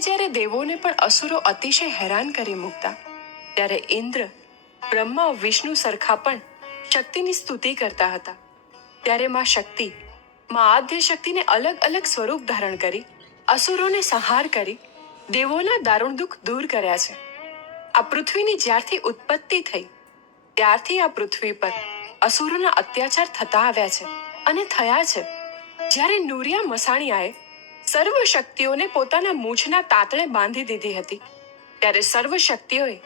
જ્યારે દેવોને પણ અસુરો અતિશય હેરાન કરી મૂકતા, ત્યારે ઇન્દ્ર, બ્રહ્મા, વિષ્ણુ સરખા પણ શક્તિની સ્તુતિ કરતા હતા. ત્યારે માં શક્તિ, માં આદ્ય શક્તિને અલગ અલગ સ્વરૂપ ધારણ કરી અસુરોને સંહાર કરી દેવોના દારૂણ દુઃખ દૂર કર્યા છે. આ પૃથ્વીની જ્યારથી ઉત્પત્તિ થઈ ત્યારથી આ પૃથ્વી પર અસુરોના અત્યાચાર થતા આવ્યા છે અને થયા છે. જ્યારે નુરિયા મસાણિયાએ સર્વ શક્તિઓને પોતાના મૂછના તાતણે બાંધી દીધી હતી, ત્યારે સર્વ શક્તિઓએ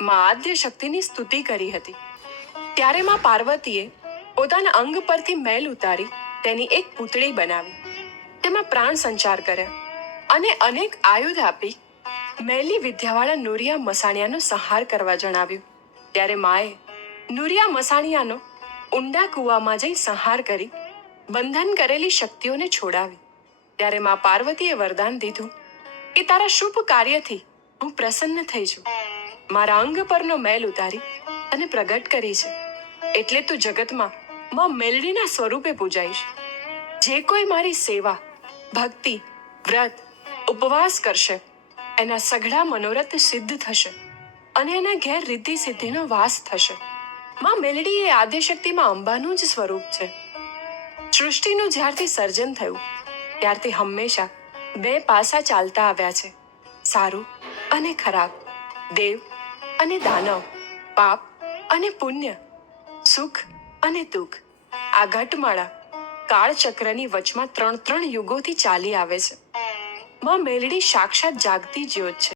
માં આદ્ય શક્તિની સ્તુતિ કરી હતી. ત્યારે માં પાર્વતીએ પોતાના અંગ પરથી મેલ ઉતારી તેની એક પૂતળી બનાવી, તેમાં પ્રાણ સંચાર કર્યા અને અનેક આયુધ આપી મેલી વિદ્યાવાળા નુરિયા મસાણિયાનો સંહાર કરવા જણાવ્યું. ત્યારે માએ નુરિયા મસાણિયાનો ઊંડા કૂવામાં જઈ સંહાર કરી બંધન કરેલી શક્તિઓને છોડાવી. ત્યારે માં પાર્વતીએ વરદાન દીધું કે તારા શુભ કાર્યથી હું પ્રસન્ન થઈ છું. મારા અંગ પરનો મેલ ઉતારી અને પ્રગટ કરી છે, એટલે તું જગતમાં માં મેલડીના સ્વરૂપે પૂજાઈશ. જે કોઈ મારી સેવા, ભક્તિ, વ્રત, ઉપવાસ કરશે એના સઘળા મનોરથ સિદ્ધ થશે અને એના ઘેર રિદ્ધિ સિદ્ધિનો વાસ થશે. માં મેલડી એ આદ્યશક્તિમાં અંબાનું જ સ્વરૂપ છે. સૃષ્ટિનું જ્યારથી સર્જન થયું ત્યારથી હંમેશા બે પાસા ચાલતા આવ્યા છે, સારું અને ખરાબ, દેવ અને દાનવ, પાપ અને પુણ્ય, સુખ અને દુઃખ. આ ઘટમાળા કાળચક્રની વચમાં 3 યુગોથી ચાલી આવે છે. માં મેલડી સાક્ષાત જાગતી જ્યોત છે.